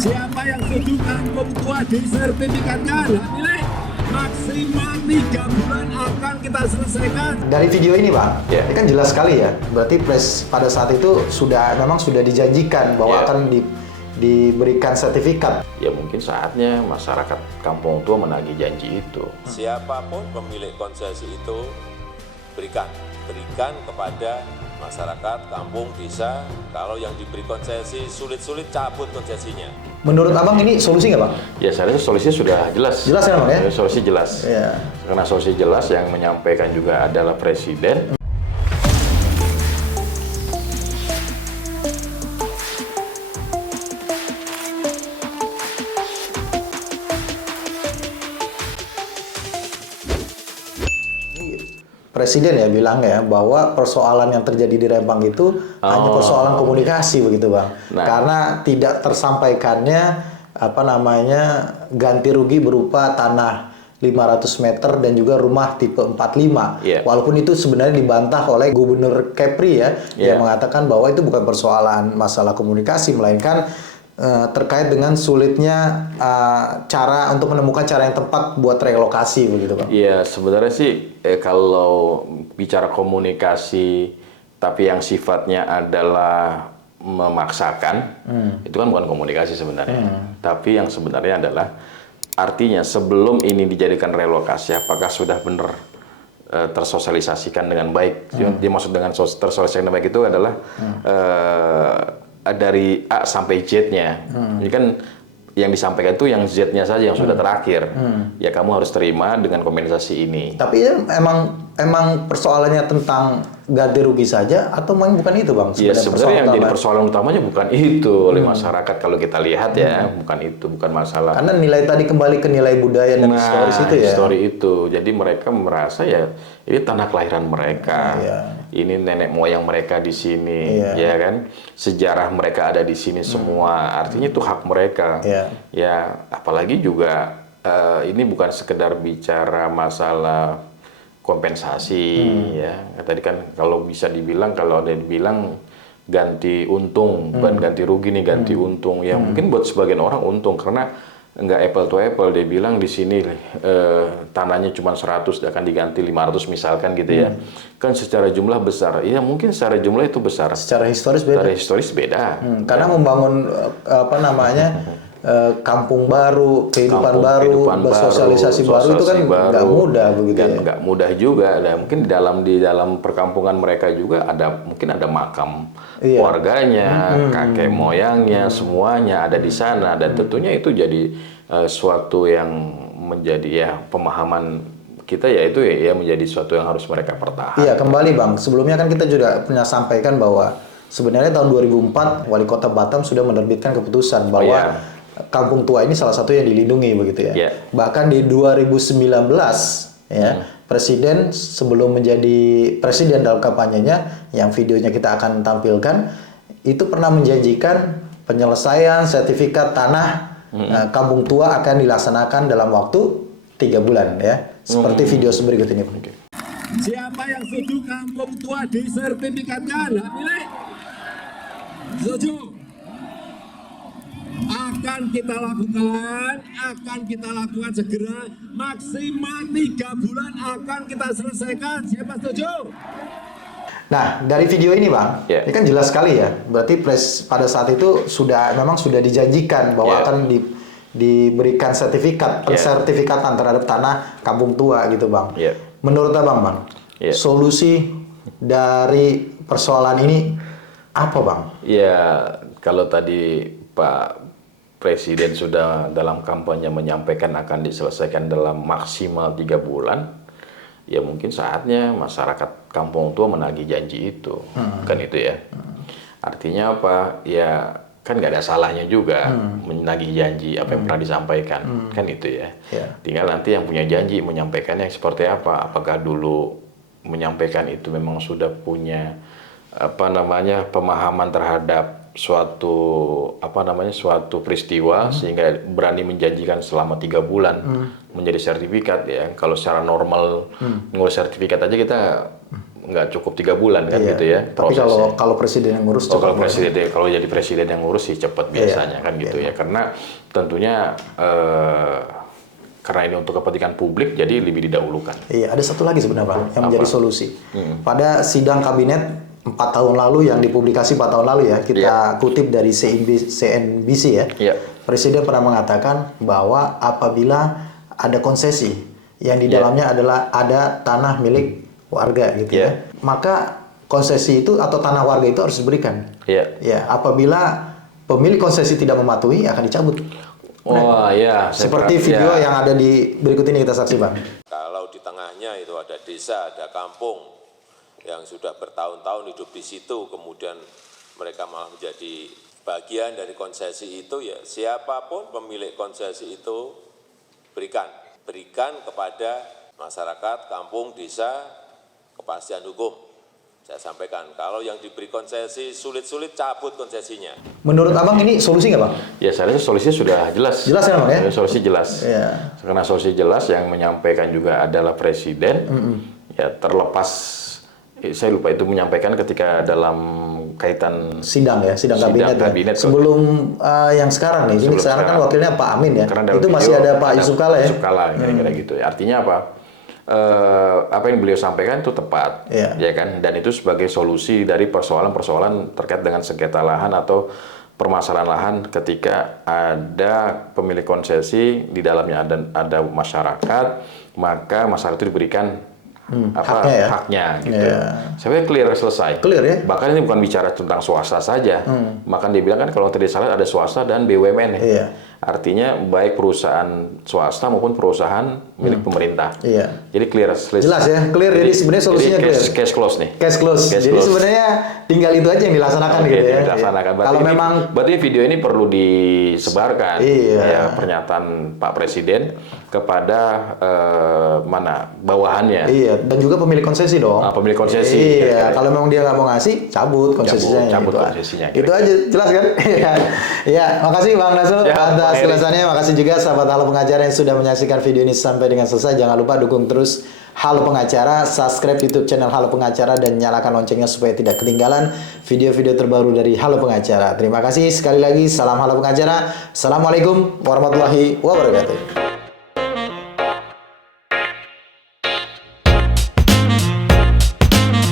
Siapa yang setuju kampung tua disertifikatkan? Nilai maksimal 3 bulan akan kita selesaikan. Dari video ini Bang, Ya. ini kan jelas sekali ya. Berarti pada saat itu memang sudah dijanjikan bahwa Ya. akan diberikan sertifikat. Ya mungkin saatnya masyarakat Kampung Tua menagih janji itu. Siapapun pemilik konsesi itu berikan kepada masyarakat, kampung, desa. Kalau yang diberi konsesi sulit-sulit cabut konsesinya. Menurut Abang ini solusi nggak Bang? Ya saya rasa solusinya sudah jelas. Jelas ya Bang ya? Solusi jelas. Iya. Karena solusi jelas yang menyampaikan juga adalah Presiden. Presiden ya bilang ya bahwa persoalan yang terjadi di Rempang itu hanya persoalan komunikasi begitu Bang. Nah. Karena tidak tersampaikannya ganti rugi berupa tanah 500 meter dan juga rumah tipe 45. Yeah. Walaupun itu sebenarnya dibantah oleh Gubernur Kepri ya, Yeah. yang mengatakan bahwa itu bukan persoalan masalah komunikasi, melainkan terkait dengan sulitnya cara untuk menemukan cara yang tepat buat relokasi begitu Bang. Iya sebenarnya sih kalau bicara komunikasi tapi yang sifatnya adalah memaksakan, itu kan bukan komunikasi sebenarnya. Tapi yang sebenarnya adalah artinya sebelum ini dijadikan relokasi, apakah sudah benar tersosialisasikan dengan baik? Yang dimaksud dengan tersosialisasikan dengan baik itu adalah dari A sampai Z-nya. Ini kan yang disampaikan itu yang Z-nya saja yang sudah terakhir. Ya kamu harus terima dengan kompensasi ini. Tapi emang persoalannya tentang ganti rugi saja atau memang bukan itu Bang? Ya sebenarnya yang jadi utama? persoalan utamanya bukan itu oleh masyarakat kalau kita lihat ya, bukan masalah. Karena nilai tadi kembali ke nilai budaya dan historis itu ya. Histori itu. Jadi mereka merasa ya ini tanah kelahiran mereka. Iya. Ini nenek moyang mereka di sini, Iya. ya kan? Sejarah mereka ada di sini semua. Artinya itu hak mereka. Iya. Ya, apalagi juga ini bukan sekedar bicara masalah kompensasi, ya. Tadi kan kalau bisa dibilang, kalau ada dibilang ganti untung, bukan ganti rugi nih, ganti untung. Ya mungkin buat sebagian orang untung karena nggak apple to apple. Dia bilang di sini tanahnya cuma 100 akan diganti 500 misalkan gitu ya. Kan secara jumlah besar. Iya mungkin secara jumlah itu besar. Secara historis beda. Secara historis beda. Karena membangun kampung baru, kehidupan baru, bersosialisasi baru itu kan nggak mudah begitu dan ya. nggak mudah juga. Dan mungkin di dalam perkampungan mereka juga mungkin ada makam warganya, kakek moyangnya, semuanya ada di sana. Dan tentunya itu jadi suatu yang menjadi ya pemahaman kita ya itu ya menjadi suatu yang harus mereka pertahankan. Iya, kembali Bang. Sebelumnya kan kita juga pernah sampaikan bahwa sebenarnya tahun 2004 Wali Kota Batam sudah menerbitkan keputusan bahwa Kampung Tua ini salah satu yang dilindungi begitu ya. Yeah. Bahkan di 2019 ya, Presiden sebelum menjadi presiden dalam kampanyenya yang videonya kita akan tampilkan itu pernah menjanjikan penyelesaian sertifikat tanah Kampung Tua akan dilaksanakan dalam waktu 3 bulan ya. Seperti video berikut ini. Siapa yang setuju kampung tua disertifikatkan? Nilai setuju. Akan kita lakukan segera, maksimal 3 bulan akan kita selesaikan. Siapa setuju? Nah, dari video ini Bang, Yeah. ini kan jelas sekali ya. Berarti pada saat itu memang sudah dijanjikan bahwa Yeah. akan diberikan sertifikat, pensertifikatan terhadap tanah Kampung Tua gitu Bang. Yeah. Menurut Bang, Yeah. solusi dari persoalan ini apa Bang? Ya, kalau tadi Pak Presiden sudah dalam kampanye menyampaikan akan diselesaikan dalam maksimal 3 bulan, ya mungkin saatnya masyarakat Kampung Tua menagih janji itu, kan itu ya. Artinya apa? Ya kan nggak ada salahnya juga menagih janji apa yang pernah disampaikan, kan itu ya. Yeah. Tinggal nanti yang punya janji menyampaikannya seperti apa? Apakah dulu menyampaikan itu memang sudah punya pemahaman terhadap suatu peristiwa sehingga berani menjanjikan selama 3 bulan menjadi sertifikat ya. Kalau secara normal ngurus sertifikat aja kita nggak cukup 3 bulan kan Iya. gitu ya. Tapi kalau presiden yang ngurus kalau cepat. kalau jadi presiden yang ngurus sih cepat biasanya kan gitu ya. Karena tentunya karena ini untuk kepentingan publik jadi lebih didahulukan. Iya, ada satu lagi sebenarnya Bang yang menjadi solusi. Pada sidang kabinet 4 tahun lalu yang dipublikasi 4 tahun lalu ya, kita kutip dari CNBC ya. Iya. Presiden pernah mengatakan bahwa apabila ada konsesi yang di dalamnya adalah ada tanah milik warga gitu ya, maka konsesi itu atau tanah warga itu harus diberikan. Iya. Ya, apabila pemilik konsesi tidak mematuhi akan dicabut. Wah, ya. Seperti video yang ada di berikut ini kita saksi Bang. Kalau di tengahnya itu ada desa, ada kampung yang sudah bertahun-tahun hidup di situ, kemudian mereka malah menjadi bagian dari konsesi itu, ya siapapun pemilik konsesi itu berikan kepada masyarakat, kampung, desa, kepastian hukum. Saya sampaikan, kalau yang diberi konsesi sulit-sulit cabut konsesinya. Menurut Abang ini solusi nggak Bang? Ya, saya rasa solusinya sudah jelas. Jelas ya Bang ya? Solusi jelas. Iya. Karena solusi jelas yang menyampaikan juga adalah presiden. Ya, terlepas saya lupa itu menyampaikan ketika dalam kaitan Sidang kabinet. kabinet. Sebelum yang sekarang nih, ini sekarang kan wakilnya Pak Amin ya. Itu masih ada Pak Yusuf Kalla ya. Yusuf Kalla kira-kira gitu. Artinya apa yang beliau sampaikan itu tepat, ya kan? Dan itu sebagai solusi dari persoalan-persoalan terkait dengan sengketa lahan atau permasalahan lahan ketika ada pemilik konsesi di dalamnya ada masyarakat, maka masyarakat itu diberikan haknya gitu. Saya clear selesai. Clear ya. Bahkan ini bukan bicara tentang swasta saja. Bahkan dia bilang kan kalau tidak salah ada swasta dan BUMN ya. Iya. Artinya baik perusahaan swasta maupun perusahaan milik pemerintah. Iya. Jadi clear. Jelas ya, clear. Jadi sebenarnya solusinya clear. Cash close nih. Cash close. Jadi sebenarnya tinggal itu aja yang dilaksanakan gitu ya. Dilaksanakan. Berarti video ini perlu disebarkan. Ya, pernyataan Pak Presiden kepada bawahannya. Iya. Dan juga pemilik konsesi dong. Pemilik konsesi. Iya. Kalau memang dia nggak mau ngasih, cabut konsesinya. Cabut konsesinya. Itu aja, jelas kan? Iya. Makasih Bang Nasul atas ulasannya. Makasih juga sahabat Halo Pengacara yang sudah menyaksikan video ini sampai dengan selesai. Jangan lupa dukung terus Halo Pengacara, subscribe YouTube channel Halo Pengacara dan nyalakan loncengnya supaya tidak ketinggalan video-video terbaru dari Halo Pengacara. Terima kasih sekali lagi. Salam Halo Pengacara. Assalamualaikum warahmatullahi wabarakatuh.